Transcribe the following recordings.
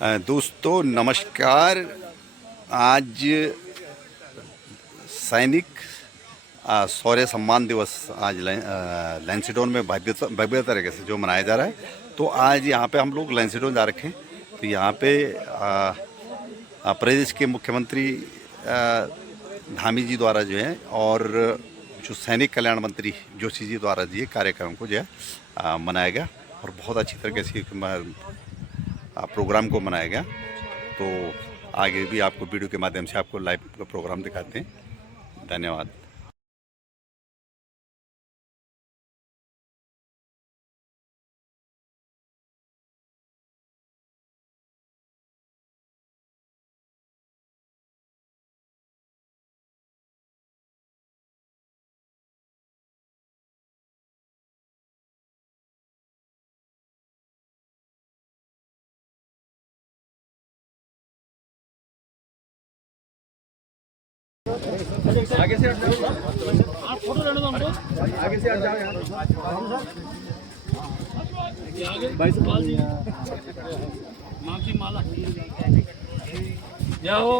दोस्तों नमस्कार। आज सैनिक शौर्य सम्मान दिवस आज लैंसीडोन में भव्य तरीके से जो मनाया जा रहा है। तो आज यहाँ पे हम लोग लैंसीडोन जा रखे हैं। तो यहाँ पे प्रदेश के मुख्यमंत्री धामी जी द्वारा जो है और जो सैनिक कल्याण मंत्री जोशी जी द्वारा ये कार्यक्रम को जो है मनाया गया और बहुत अच्छी तरीके से प्रोग्राम को मनाया गया। तो आगे भी आपको वीडियो के माध्यम से आपको लाइव प्रोग्राम दिखाते हैं। धन्यवाद। आगे से फोटो लेने दो हमको। आगे से हट जाओ यार। भाई सुपाल जी माँ की माला जाओ।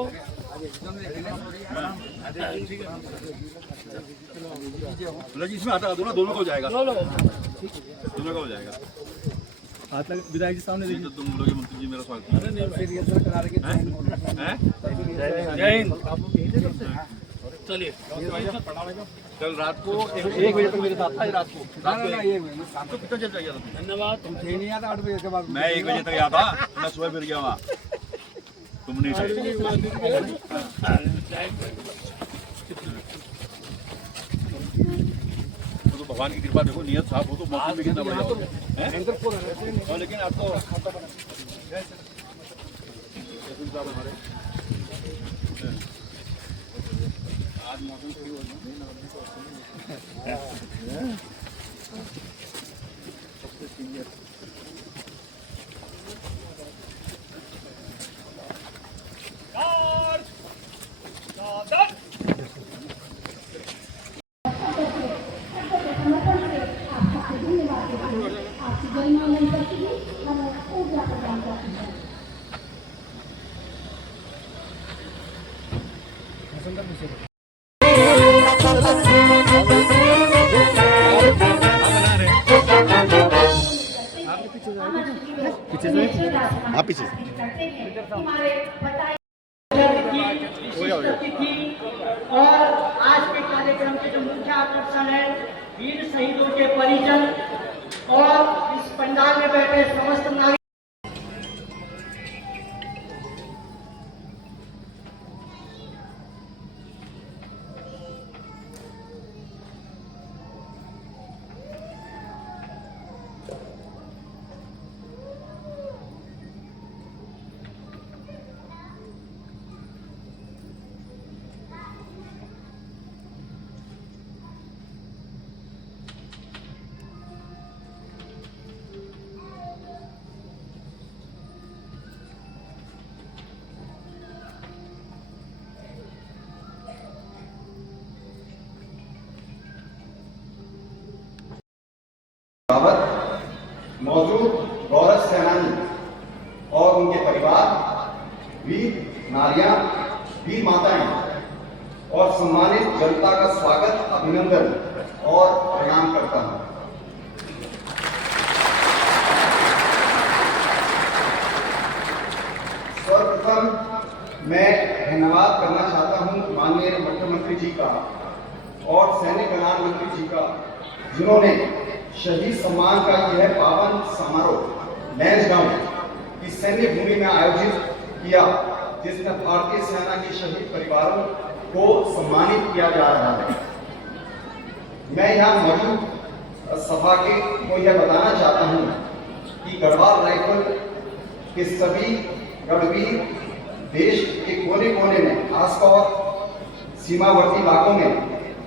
इसमें हटा दो ना, दोनों का हो जाएगा। दोनों का हो जाएगा। हाथ लग विधायक जी सामने देखिए। तुम लोग मंत्री जी मेरा स्वागत है। जय हिंद। चलिए कल रात को 1 बजे तक मेरे साथ था। रात को कितना चल गया था? धन्यवाद। तुम थे नहीं आता 8 बजे के बाद। मैं 1 बजे तक आया था। मैं सुबह फिर गया वहाँ। तुम नहीं थे। तो भगवान की कृपा देखो, नियत साफ हो तो मौसम भी कितना बढ़िया होता है। लेकिन आपको हमारे आज मौसम सही हो गया। पीछे से आप पीछे और आज के कार्यक्रम के जो मुख्य आकर्षण है वीर शहीदों के परिजन और इस पंडाल में बैठे समस्त नागरिक। मौजूद गौरव सेनानी और उनके परिवार, वीर नारियां, वीर माताएं और सम्मानित जनता का स्वागत, अभिनंदन और प्रणाम करता हूं। सर्वप्रथम मैं धन्यवाद करना चाहता हूं माननीय मुख्यमंत्री जी का और सैनिक कल्याण मंत्री जी का, जिन्होंने शहीद सम्मान का यह पावन समारोह लैंसडाउन की सैन्य भूमि में आयोजित किया, जिसमें भारतीय सेना के शहीद परिवारों को सम्मानित किया जा रहा है। मैं यहाँ मौजूद सभा को यह बताना चाहता हूँ कि गढ़वाल राइफल के सभी गढ़वीर देश के कोने कोने में, खासतौर सीमावर्ती इलाकों में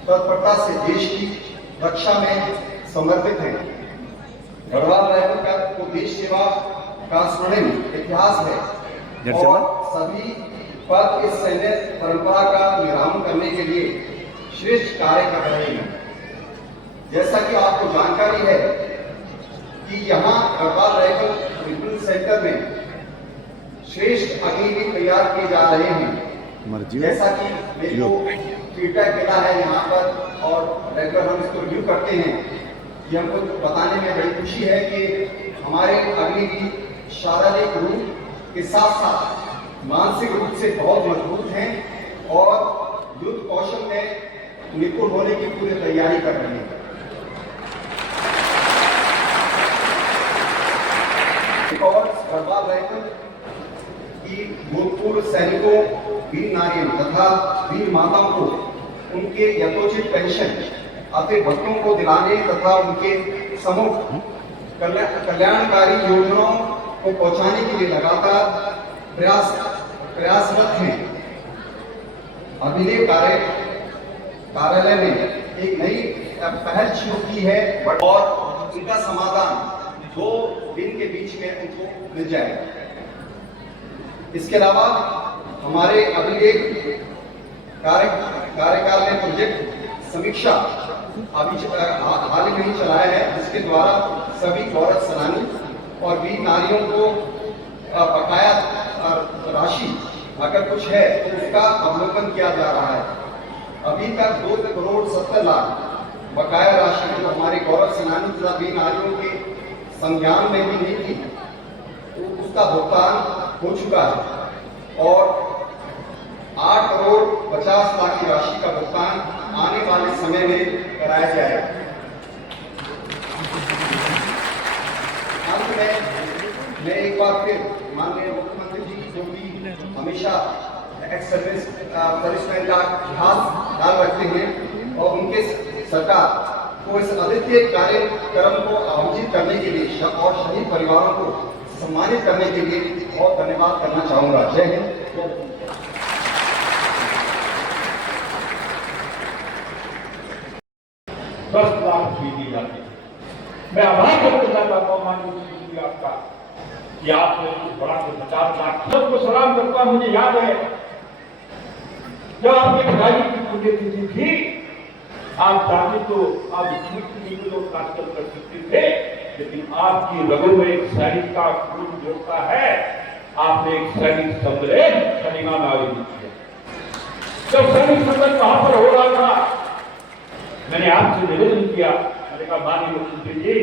तत्परता से देश की रक्षा में समर्पित है। गढ़वाल राइफल का तो देश सेवा का स्वर्णिम इतिहास है और सभी पद इस सैन्य परंपरा का निर्वहन करने के लिए श्रेष्ठ कार्य कर रहे हैं। जैसा कि आपको जानकारी है कि यहाँ गढ़वाल राइफल रिक्रूटमेंट सेंटर में श्रेष्ठ अग्निवीर तैयार किए जा रहे हैं। मर्जी जैसा कि मेरे को फीडबैक मिला है यहाँ पर और रेगुलर हम इसको रिव्यू करते हैं कि हमको बताने में बड़ी खुशी है कि हमारे अग्निवीर शारीरिक रूप के साथ साथ मानसिक रूप से बहुत मजबूत हैं और युद्ध कौशल में निपुण होने की पूरी तैयारी कर रहे हैं। और गढ़वाल राइफल की भूतपूर्व सैनिकों, वीर नारियों तथा वीर माताओं को उनके यथोचित पेंशन अपने भक्तों को दिलाने तथा उनके समूह कल्याणकारी योजनाओं को पहुंचाने के लिए लगातार प्रयासरत हैं। अभिनव कार्यालय ने एक नई पहल शुरू की है और उनका समाधान 2 दिन के बीच में उनको मिल जाएगा। इसके अलावा हमारे अगले कार्यकाल में प्रोजेक्ट समीक्षा अभी हाल ही में चलाया है, जिसके द्वारा सभी गौरव सेनानी और वीर नारियों को बकाया राशि अगर कुछ है तो उसका अवलोकन किया जा रहा है। अभी तक 2,70,00,000 बकाया राशि जो हमारे गौरव सेनानी तथा वीर नारियों के संज्ञान में भी नहीं थी, तो उसका भुगतान हो चुका है और 8,50,00,000 की राशि का भुगतान आने वाले समय में कराया जाएगा। अंत में मैं एक बार फिर माननीय मुख्यमंत्री जी जो कि हमेशा एक्स सर्विसमैन का खास ख्याल रखते हैं और उनके सरकार को इस अद्वितीय कार्यक्रम को आयोजित करने के लिए और शहीद परिवारों को सम्मानित करने के लिए बहुत धन्यवाद करना चाहूंगा। जय हिंद। 10 लाख फी दी जाती है। मैं आभार व्यक्त करना चाहता हूँ माननीय जी आपका कि आपने बड़ा 50 लाख सबको सलाम करता हूँ। मुझे याद है जब आपने गाड़ी की पुण्यतिथि थी, आप चाहते तो आप लोग आजकल कर सकते थे, लेकिन आपकी रगों में एक सैनिक का खून जोड़ता है। आपने एक सैनिक सम्मेलन शनिवार में आयोजित किया। जब सैनिक सम्मेलन वहां पर हो रहा था, मैंने आपसे निवेदन किया, मैंने कहा माननीय मुख्यमंत्री जी,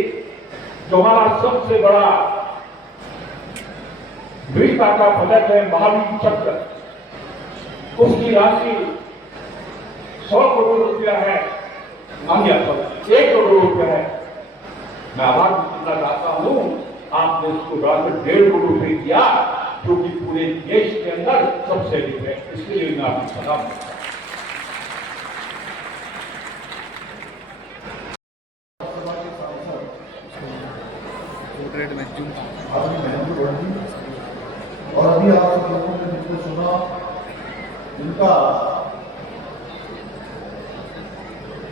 जो हमारा सबसे बड़ा वीरता का पदक है महावीर चक्र, उसकी राशि 100 करोड़ रुपया है, मानिए 1 करोड़ रुपया है। मैं आभार करना चाहता हूं, आपने उसको बढ़ाकर 1.5 करोड़ रुपये दिया, जो कि पूरे देश के अंदर सबसे अधिक है। इसके लिए मैं आपको सलाम करता हूं। और अभी आप सब लोगों ने जिनको सुना, जिनका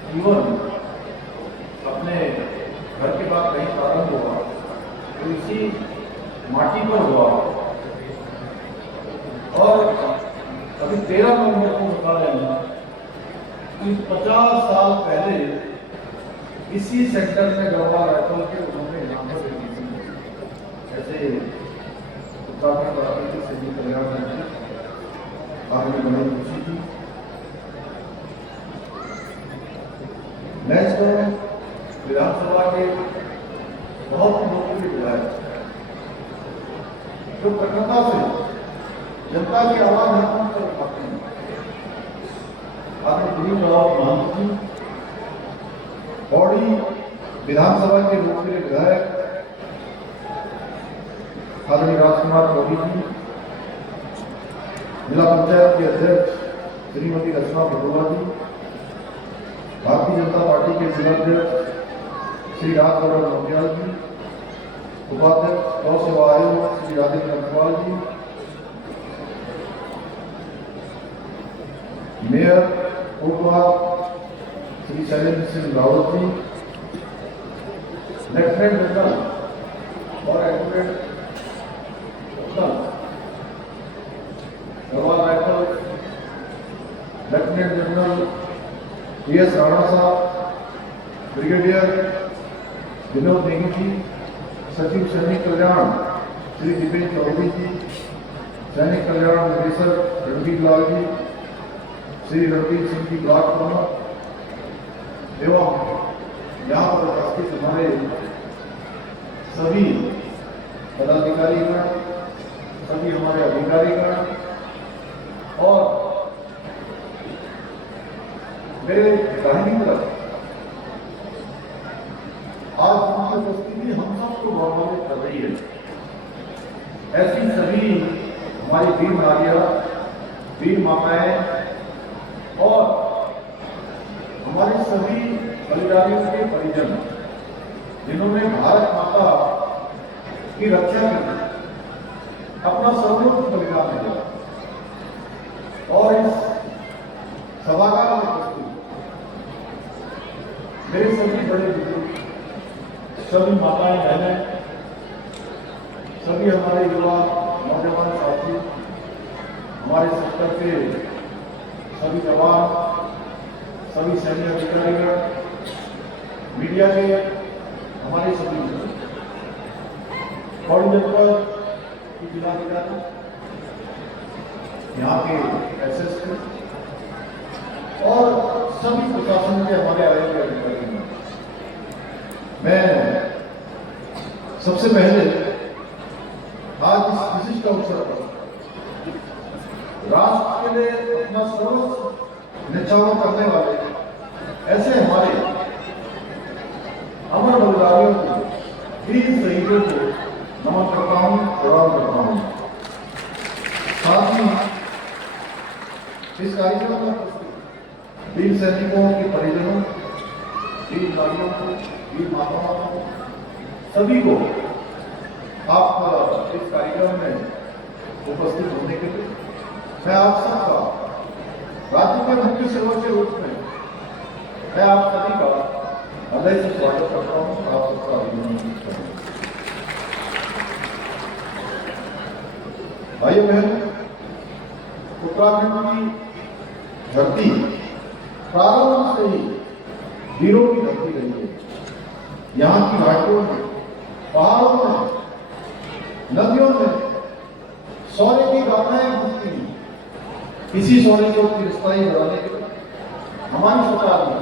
जीवन अपने घर के बाद कहीं प्रारंभ हुआ, तो इसी माटी पर हुआ। और अभी 13 नवंबर को बता रहे हैं कि 50 साल पहले इसी सेक्टर में गढ़वाल राइफल के उन्होंने यहाँ पर जैसे उत्तराखंड प्राकृतिक सैनिक कल्याण मंत्री आपने बड़ी खुशी की। मैं इसको विधानसभा के बहुत लोगों के विधायक जो प्रखरता से जनता की आवाज हम तक उठाते हैं, आपने दिलीप राव महंत जी, बॉडी विधानसभा के लोकप्रिय विधायक आदरणीय राजकुमार मोदी जी, जिला पंचायत के अध्यक्ष श्रीमती रचना बटोला जी, भारतीय जनता पार्टी के जिला अध्यक्ष श्री राजगौरव नौटियाल जी, उपाध्यक्ष गौ सेवा आयोग श्री राजेंद्र अग्रवाल जी, mayor Kotwa Shri Shailendra Singh Rawat ji, lieutenant general और advocate Garhwal rifle lieutenant general PS Rana साहब, ब्रिगेडियर विनोद नेगी जी, सचिव सैनिक कल्याण श्री दीपेश चौधरी जी, सैनिक कल्याण निदेशक रणबीर लाल जी, श्री रणबीर सिंह जी ब्लॉक प्रमुख एवं यहाँ पर उपस्थित हमारे सभी पदाधिकारीगण, सभी हमारे अधिकारीगण और मेरे दाहिनी तरफ आज उनकी उपस्थिति हम सबको गौरवान्वित कर रही है। ऐसी सभी हमारी वीर नारियां, वीर माताएं और हमारे सभी बलिदानियों के परिजन जिन्होंने भारत माता की रक्षा की, अपना सर्वोच्च बलिदान दिया और इस सभागार में उपस्थित मेरे सभी बड़े बुजुर्ग, सभी माताएं बहनें, सभी हमारे युवा नौजवान साथी, हमारे सेक्टर के सभी जवान, सभी सैन्य अधिकारीगण, मीडिया के हमारे सभी पौड़ी जनपद की जिलाधिकारी, यहाँ के एसएसपी और सभी प्रशासन के हमारे आए हुए अधिकारी, मैं सबसे पहले आज इस विशिष्ट अवसर पर राष्ट्र के लिए अपना सर्वस्व न्यौछावर करने वाले ऐसे हमारे अमर बलिदानियों को, वीर शहीदों को नमन करता हूँ, प्रणाम करता हूँ। साथ ही इस कार्यक्रम में वीर सैनिकों के परिजनों, वीर नारियों को, वीर माताओं को, सभी को आप इस कार्यक्रम में उपस्थित होने के लिए मैं आप सबका राज्य के मुख्य सेवक के रूप में मैं आप सभी का हृदय से स्वागत करता हूँ, आप सबका अभिनंदन करता हूँ। भाइयों बहनों, उत्तराखंड की धरती प्रारंभ से ही वीरों की धरती रही है। यहाँ की घाटियों में, पहाड़ों में, नदियों में शौर्य की गाथाएं घूमती हैं। इसी शौर्य को चिरस्थायी बनाने के लिए हमारी सरकार ने,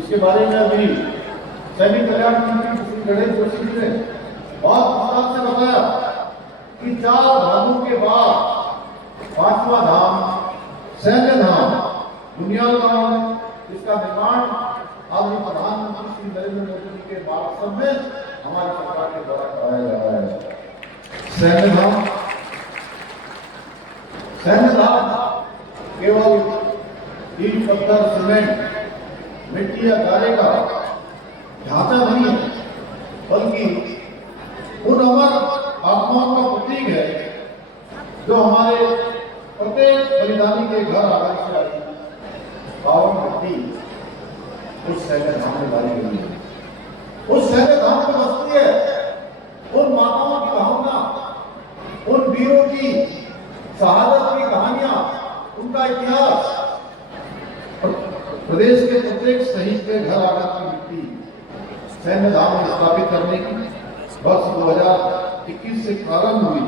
इसके बारे में अभी सैनिक कल्याण मंत्री श्री गणेश जोशी जी ने बहुत विस्तार से बताया कि 4 धामों के बाद 5वां धाम सैन्य धाम दुनियागांव में, इसका निर्माण आज प्रधानमंत्री श्री नरेंद्र मोदी जी के मार्गदर्शन में हमारी सरकार के द्वारा कराया जा रहा है। सैन्य धाम केवल ईंट, पत्थर, सीमेंट, मिट्टी या गारे का ढांचा नहीं है, बल्कि उन अमर आत्माओं का प्रतीक है जो हमारे प्रत्येक बलिदानी के घर आकर से आई पावन मिट्टी उस सैन्य धाम में डाली गई है। उस सैन्य धाम में बसती है उन माताओं की भावना, उन वीरों की शहादत की कहानियां, उनका इतिहास। प्रदेश के प्रत्येक शहीद के घर आकर की मिट्टी सैन्य धाम में स्थापित करने की वर्ष 2021 से प्रारंभ हुई।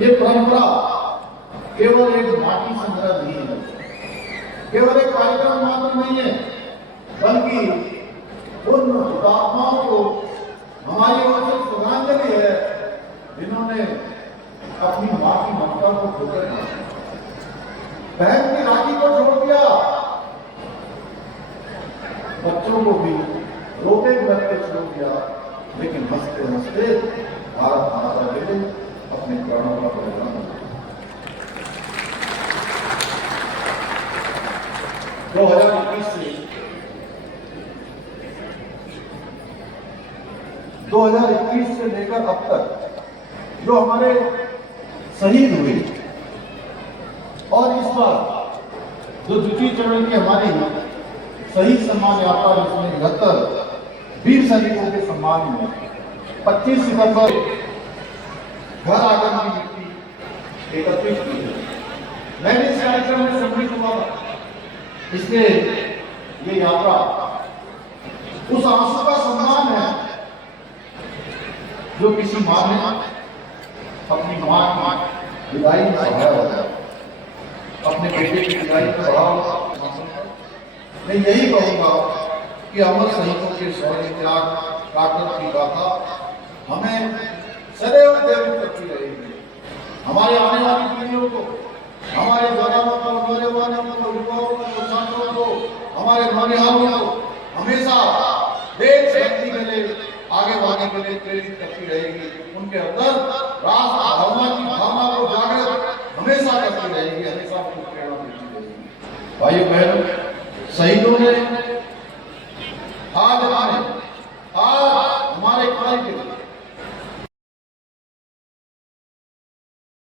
ये परंपरा केवल एक माटी संग्रह नहीं है, केवल एक कार्यक्रम मात्र नहीं है, बल्कि उन हुतात्माओं को हमारी ओर से श्रद्धांजलि है जिन्होंने अपनी मां की ममता को खोकर बहन की राखी को छोड़ दिया, बच्चों को भी रोते बिलखते छोड़ दिया, लेकिन हंसते हंसते भारत माता के लिए अपने प्राणों का बलिदान दिया। 2021 से लेकर अब तक जो हमारे शहीद हुए और इस बार जो द्वितीय चरण की हमारी शहीद सम्मान यात्रा जिसमें 72 वीर सैनिकों के सम्मान में 25 सितंबर घर आकर की मिट्टी एकत्रित की है। मैंने इस कार्यक्रम में सम्मिलित हुआ, इसलिए ये यात्रा उस आंसू का सम्मान है जो किसी मां ने अपनी मां विदाई में सहाय हो जाए, अपने बेटे की विदाई में बढ़ाओ। मैं यही कहूँगा कि अमर शहीदों के शौर्य त्याग ताकत की गाथा हमें सदैव प्रेरित करती रहेगी। हमारे आने वाली पीढ़ियों को, हमारे जवानों को, नौजवानों को, युवाओं को, छात्रों को, हमारे नौनिहालों को हमेशा देशभक्ति के लिए आगे बढ़ने के लिए प्रेरित करती रहेगी। उनके अंदर राष्ट्र भावना की भावना को जागृत हमेशा करती रहेगी, हमेशा उनको प्रेरणा देती रहेगी। भाइयों बहनों, शहीदों ने